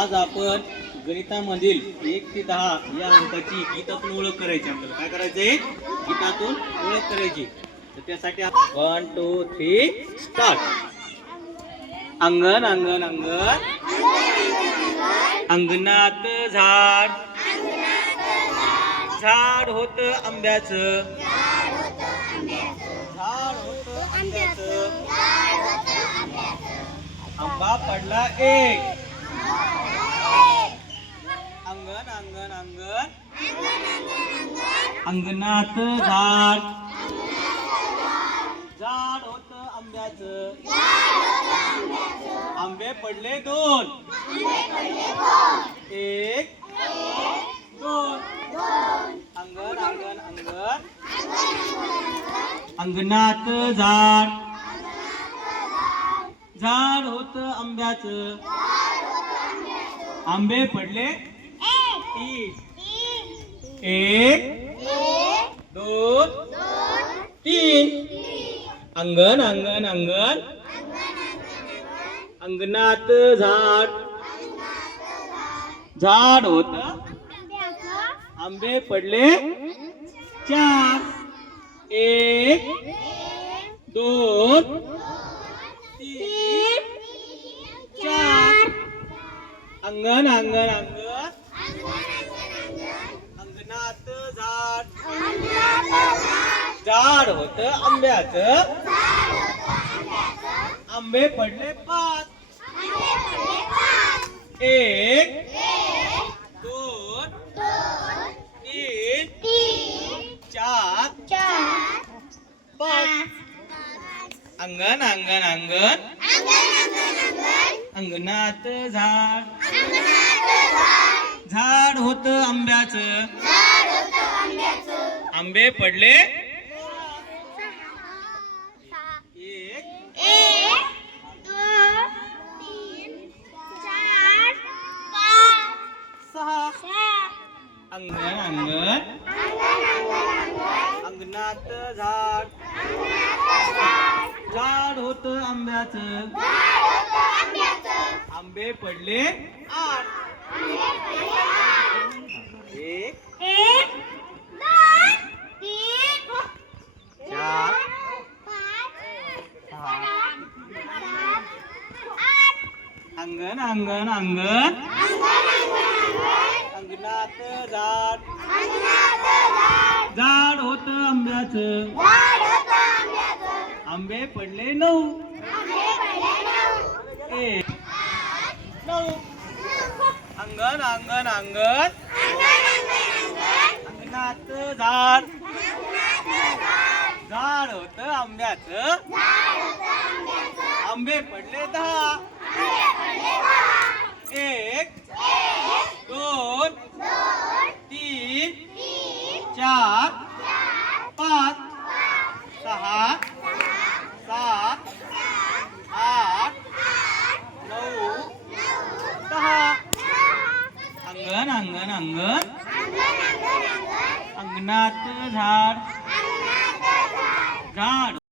आज आपण गणितामधील 1 ते 10 या अंकाची गीतातून ओळख करायची. आपल्याला काय करायचंय? गीतातून ओळख करायची. तर त्यासाठी 1 2 3 स्टार्ट. अंगण अंगण अंगण अंगणात झाड, झाड होत आंब्याचं, झाड होत आंब्याचं. आंबा पडला एक. अंगण अंगण अंगण अंगणात झाड, झाड होत आंब्याचं, आंबे पडले दोन. एक दोन. अंगण अंगण अंगण अंगणात झाड, झाड होत आंब्याचं, आंबे पडले तीन. एक दोन तीन. अंगण अंगण अंगण अंगणात झाड, झाड होत आंबे पडले चार. एक दोन तीन चार. अंगण अंगण अंगण अंगणात झाड, झाड होत आंब्याचं, आंबे पडले पाच. एक दोन तीन चार पाच. अंगण अंगण अंगण अंगणात झाड, झाड होत आंब्याचं, आंबे पडले एक सहा. अंगण अंगण अंगणात झाड, झाड होत आंब्याचं, आंबे पडले आठ. एक चार अंगण अंगण अंगण अंगणात झाड, झाड होत आंब्याचं, आंबे पडले नऊ. एक नऊ. अंगण अंगण अंगण अंगणात झाड, झाड होत आंब्याचं, आंबे पडले दहा. एक दोन तीन चार पाच सहा सात आठ नऊ दहा. अंगण अंगण अंगण अंगणात झाड, झाड